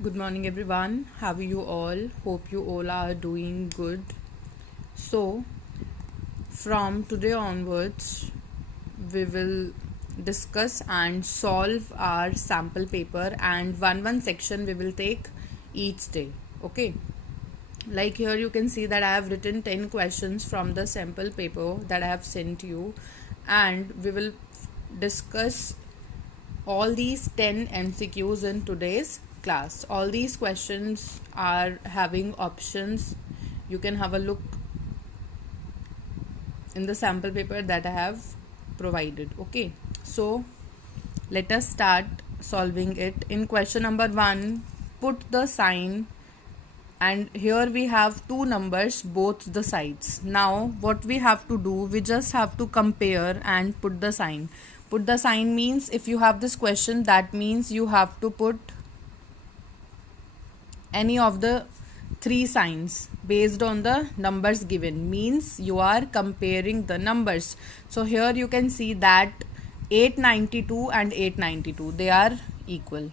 Good morning, everyone. How are you all? Hope you all are doing good. So, from today onwards, we will discuss and solve our sample paper, and one section we will take each day. Okay, like here you can see that I have written 10 questions from the sample paper that I have sent you, and we will discuss all these 10 MCQs in today's class. All these questions are having options. You can have a look in the sample paper that I have provided. Okay, so let us start solving it. In question number 1, put the sign, and here we have two numbers both the sides. Now what we have to do, we just have to compare and put the sign. Put the sign means if you have this question, that means you have to put any of the three signs based on the numbers given, means you are comparing the numbers. So here you can see that 892 and 892, they are equal,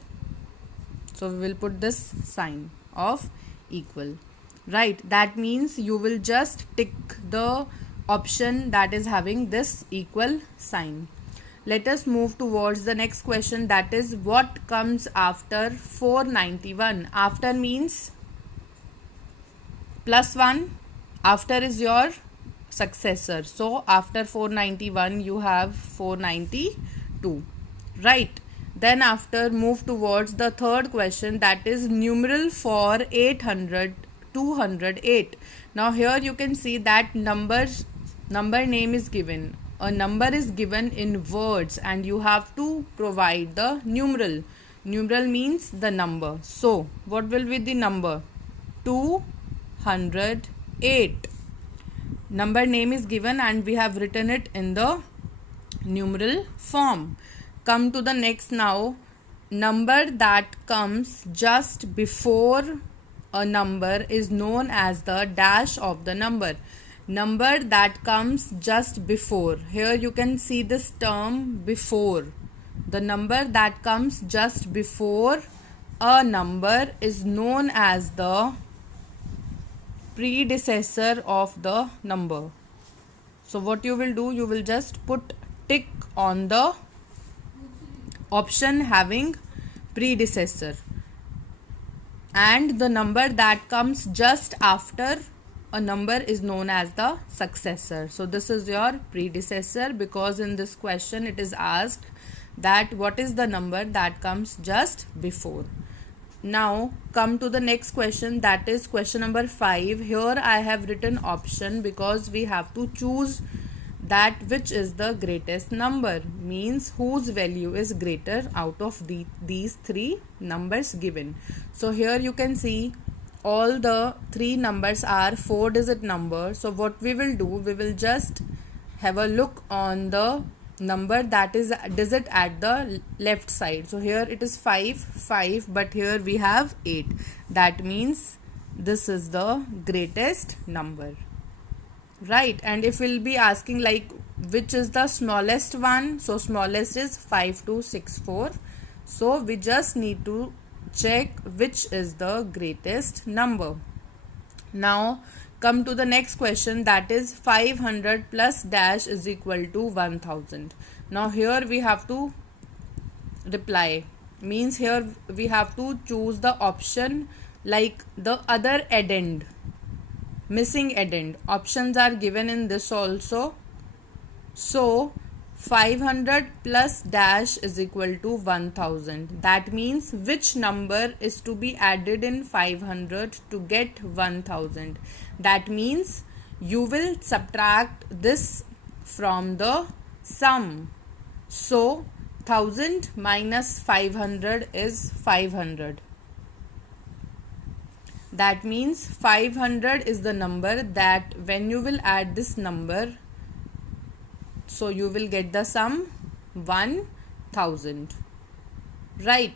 so we will put this sign of equal, right? That means you will just tick the option that is having this equal sign. Let us move towards the next question, that is what comes after 491. After means plus 1, after is your successor. So after 491 you have 492, right? Then after move towards the third question, that is numeral for 800 208. Now here you can see that number name is given. A number is given in words and you have to provide the numeral. Numeral means the number. So what will be the number? 208. Number name is given and we have written it in the numeral form. Come to the next now. Number that comes just before a number is known as the dash of the number. Number that comes just before. Here you can see this term before. The number that comes just before a number is known as the predecessor of the number. So what you will do, you will just put tick on the option having predecessor, and the number that comes just after a number is known as the successor. So this is your predecessor, because in this question it is asked that what is the number that comes just before. Now come to the next question, that is question number 5. Here I have written option because we have to choose that which is the greatest number, means whose value is greater out of these three numbers given. So here you can see all the three numbers are 4-digit numbers. So what we will do, we will just have a look on the number that is digit at the left side. So here it is 5, but here we have 8. That means this is the greatest number, right? And if we'll be asking like which is the smallest one, so smallest is 5264. So we just need to check which is the greatest number. Now come to the next question, that is 500 plus dash is equal to 1000. Now here we have to reply, means here we have to choose the option like the other addend, missing addend. Options are given in this also. So 500 plus dash is equal to 1000. That means which number is to be added in 500 to get 1000. That means you will subtract this from the sum. So 1000 minus 500 is 500. That means 500 is the number that when you will add this number, so you will get the sum 1000, right?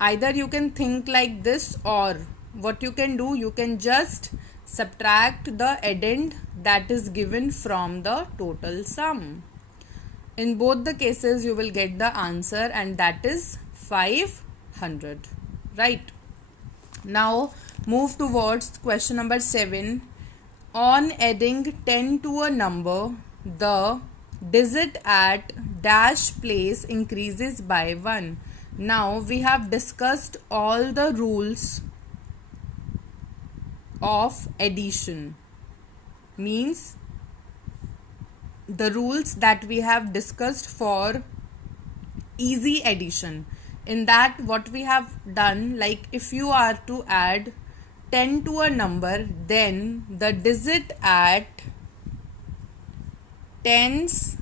Either you can think like this, or what you can do, you can just subtract the addend that is given from the total sum. In both the cases you will get the answer, and that is 500, right? Now move towards question number 7. On adding 10 to a number, the digit at dash place increases by 1. Now we have discussed all the rules of addition, means the rules that we have discussed for easy addition. In that, what we have done, like if you are to add 10 to a number, then the digit at tens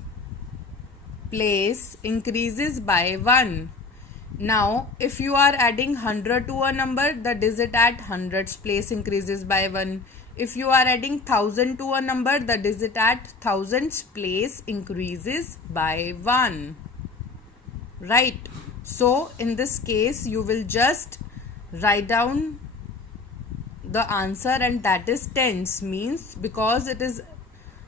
place increases by 1. Now if you are adding 100 to a number, the digit at hundreds place increases by 1. If you are adding 1000 to a number, the digit at thousands place increases by 1. Right? So in this case, you will just write down the answer, and that is tens, means because it is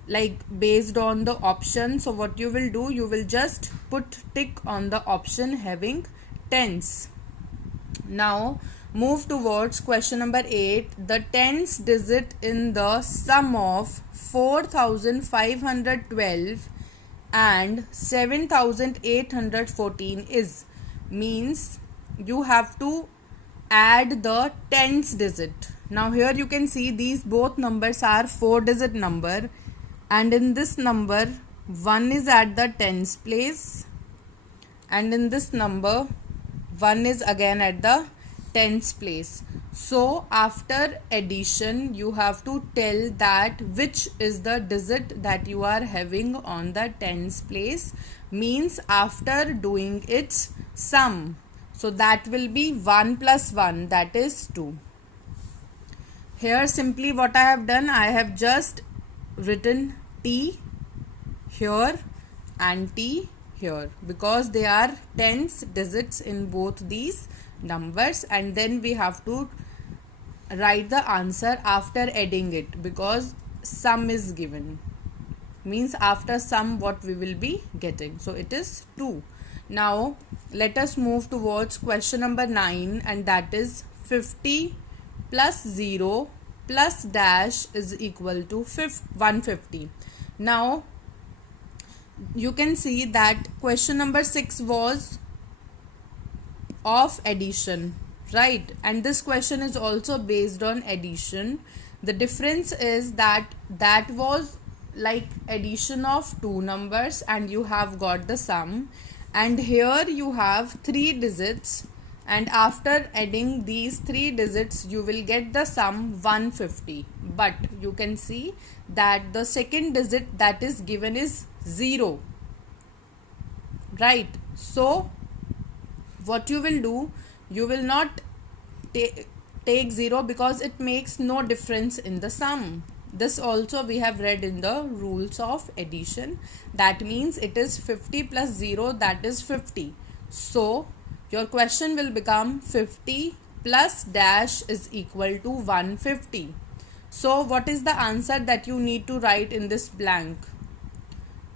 like based on the option. So what you will do, you will just put tick on the option having tens. Now move towards question number 8. The tens digit in the sum of 4512 and 7814 is, means you have to add the tens digit. Now here you can see these both numbers are 4-digit number, and in this number 1 is at the tens place, and in this number 1 is again at the tens place. So after addition, you have to tell that which is the digit that you are having on the tens place, means after doing its sum. So that will be 1 plus 1, that is 2. Here simply what I have done, I have just written T here and T here, because they are tens digits in both these numbers, and then we have to write the answer after adding it, because sum is given, means after sum what we will be getting. So it is 2. Now let us move towards question number 9, and that is 50 plus 0 plus dash is equal to 150. Now you can see that question number 6 was of addition, right? And this question is also based on addition. The difference is that that was like addition of two numbers and you have got the sum, and here you have 3 digits, and after adding these 3 digits you will get the sum 150. But you can see that the second digit that is given is 0, right? So what you will do, you will not take 0 because it makes no difference in the sum. This also we have read in the rules of addition. That means it is 50 plus 0, that is 50. So your question will become 50 plus dash is equal to 150. So what is the answer that you need to write in this blank?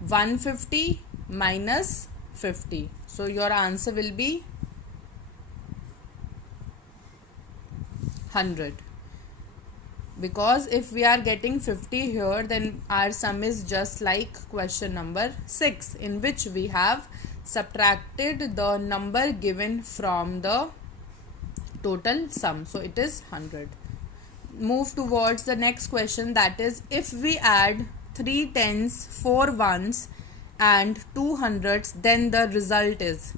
150 minus 50. So your answer will be 100. Because if we are getting 50 here, then our sum is just like question number 6, in which we have subtracted the number given from the total sum. So it is 100. Move towards the next question, that is if we add 3 tens, 4 ones and 2 hundreds, then the result is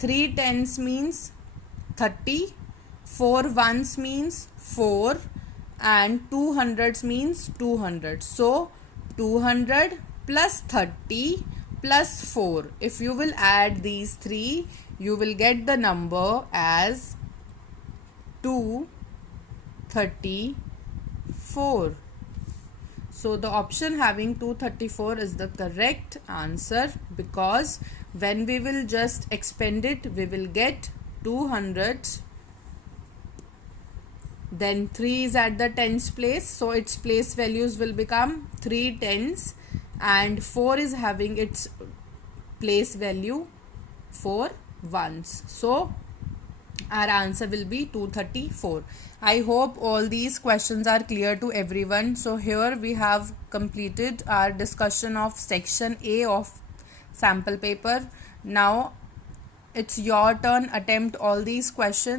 3 tens means 30, 4 ones means 4, and 2 hundreds means 200. So 200 plus 30 plus 4. If you will add these 3, you will get the number as 234. So the option having 234 is the correct answer, because when we will just expand it, we will get 200. Then 3 is at the tens place, so its place values will become 3 tens, and 4 is having its place value 4 ones. So Our answer will be 234. I hope all these questions are clear to everyone. So here we have completed our discussion of section A of sample paper. Now it's your turn. Attempt all these questions.